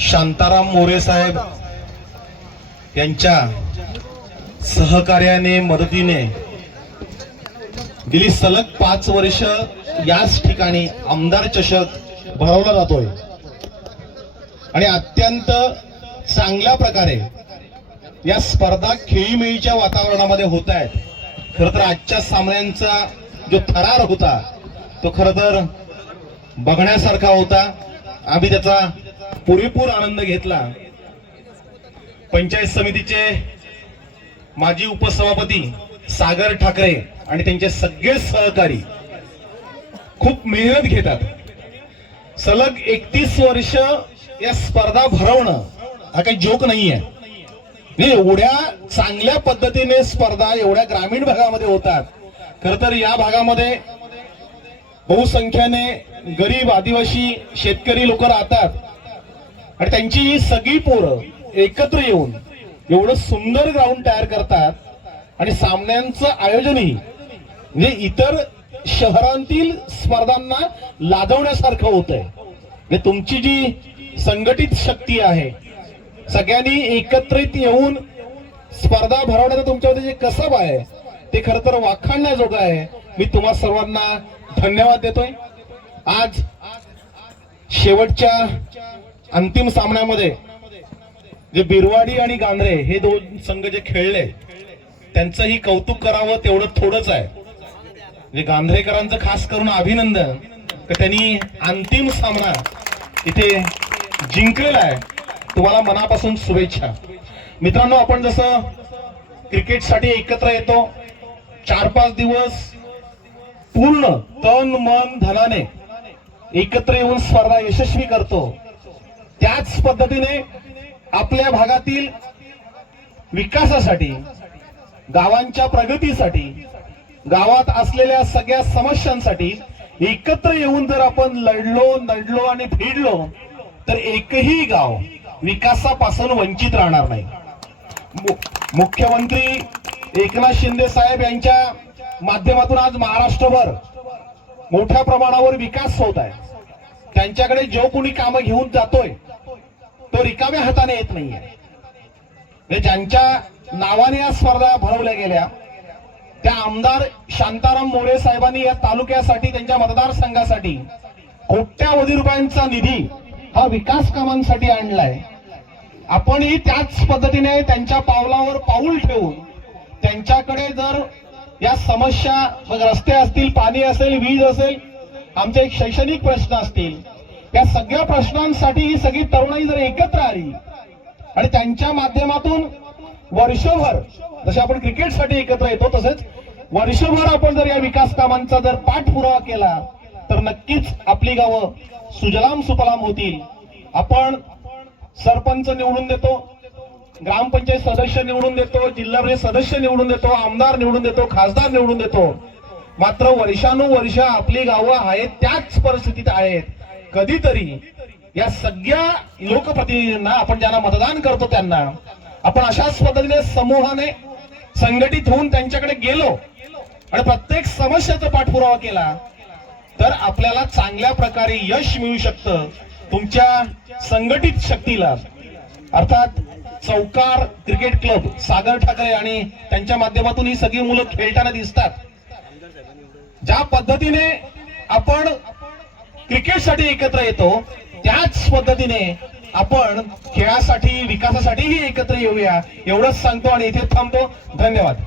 शांताराम मोरे साहेब यांच्या सहकार्याने मदतीने गेली सलग पाच वर्ष याच ठिकाणी आमदार चषक भरवला जातोय. आणि अत्यंत चांगल्या प्रकारे या स्पर्धा खेळीमेळीच्या वातावरणामध्ये होत आहेत खर तर आजच्या सामन्यांचा जो थरार होता तो खर तर बघण्यासारखा होता. आम्ही त्याचा पुरेपूर आनंद घेतला. पंचायत समितीचे माजी उपसभापती सागर ठाकरे आणि त्यांचे सगळे सहकारी खूप मेहनत घेतात. सलग एकतीस वर्ष या स्पर्धा भरवणं हा काही जोक नाहीये. नाही, एवढ्या चांगल्या पद्धतीने स्पर्धा एवढ्या ग्रामीण भागामध्ये होतात. खर तर या भागामध्ये बहुसंख्याने गरीब आदिवासी शेतकरी लोक राहतात. आणि त्यांची ही सगळी पोरं एकत्र येऊन एवढं सुंदर ग्राउंड तयार करतात. आणि सामन्यांचं आयोजनही म्हणजे इतर शहरांतील स्पर्धांना लादवण्यासारखं होत आहे म्हणजे तुमची जी संघटित शक्ती आहे सगळ्यांनी एकत्रित येऊन स्पर्धा भरवण्याचं तुमच्यामध्ये जे कसब आहे ते खरं तर वाखाणण्याजोगं आहे. मी तुम्हा सर्वांना धन्यवाद देतोय. आज शेवटच्या अंतिम सामन्यामध्ये जे बिरवाडी आणि गांधरे हे दोन संघ जे खेळले त्यांचंही कौतुक करावं तेवढं थोडंच आहे. म्हणजे गांधरेकरांचं खास करून अभिनंदन की त्यांनी अंतिम सामना इथे जिंकलेला आहे. तुम्हाला मनापासून शुभेच्छा. मित्रांनो आपण जसं क्रिकेटसाठी एकत्र येतो चार पाच दिवस पूर्ण तन मन धनाने एकत्र येऊन स्पर्धा यशस्वी करतो. त्याच पद्धतीने आपल्या भागातील विकासासाठी गावांच्या प्रगतीसाठी गावात असलेल्या सगळ्या समस्यांसाठी एकत्र येऊन जर आपण लढलो नडलो आणि भिडलो तर एकही गाव विकासापासून वंचित राहणार नाही. मु- मुख्यमंत्री एकनाथ शिंदे साहेब यांच्या माध्यमातून आज महाराष्ट्रभर मोठ्या प्रमाणावर विकास होत आहे. त्यांच्याकडे जो कोणी कामं घेऊन जातोय तो रिकाम्या हाताने येत नाहीये. म्हणजे ज्यांच्या नावाने या स्पर्धा भरवल्या गेल्या त्या आमदार शांताराम मोरे साहेबांनी या तालुक्यासाठी त्यांच्या मतदारसंघासाठी कोट्यावधी रुपयांचा निधी हा विकास कामांसाठी आणलाय. आपणही त्याच पद्धतीने त्यांच्या पावलावर पाऊल ठेवून त्यांच्याकडे जर या समस्या रस्ते असतील पाणी असेल वीज असेल आमचे एक शैक्षणिक प्रश्न असतील या सगळ्या प्रश्नांसाठी ही सगळी तरुणाई जर एकत्र आली आणि त्यांच्या माध्यमातून वर्षभर जसे आपण क्रिकेटसाठी एकत्र येतो तसेच वर्षभर आपण जर या विकास कामांचा जर पाठपुरावा केला तर नक्कीच आपली गावं सुजलाम सुफलाम होतील. आपण सरपंच निवडून देतो ग्रामपंचायत सदस्य निवडून देतो जिल्हा परिषद सदस्य निवडून देतो आमदार निवडून देतो खासदार निवडून देतो. मात्र वर्षानुवर्ष आपली गावं आहेत त्याच परिस्थितीत आहेत. कधीतरी या सगळ्या लोकप्रतिनिधींना आपण ज्यांना मतदान करतो त्यांना आपण अशाच पद्धतीने समूहाने संघटित होऊन त्यांच्याकडे गेलो आणि प्रत्येक समस्याचा पाठपुरावा केला तर आपल्याला चांगल्या प्रकारे यश मिळू शकतं तुमच्या संघटित शक्तीला. अर्थात चौकार क्रिकेट क्लब सागर ठाकरे आणि त्यांच्या माध्यमातून ही सगळी मुलं खेळताना दिसतात. ज्या पद्धतीने आपण क्रिकेटसाठी एकत्र येतो त्याच पद्धतीने आपण खेळासाठी विकासासाठीही एकत्र येऊया. एवढंच सांगतो आणि इथे थांबतो. धन्यवाद.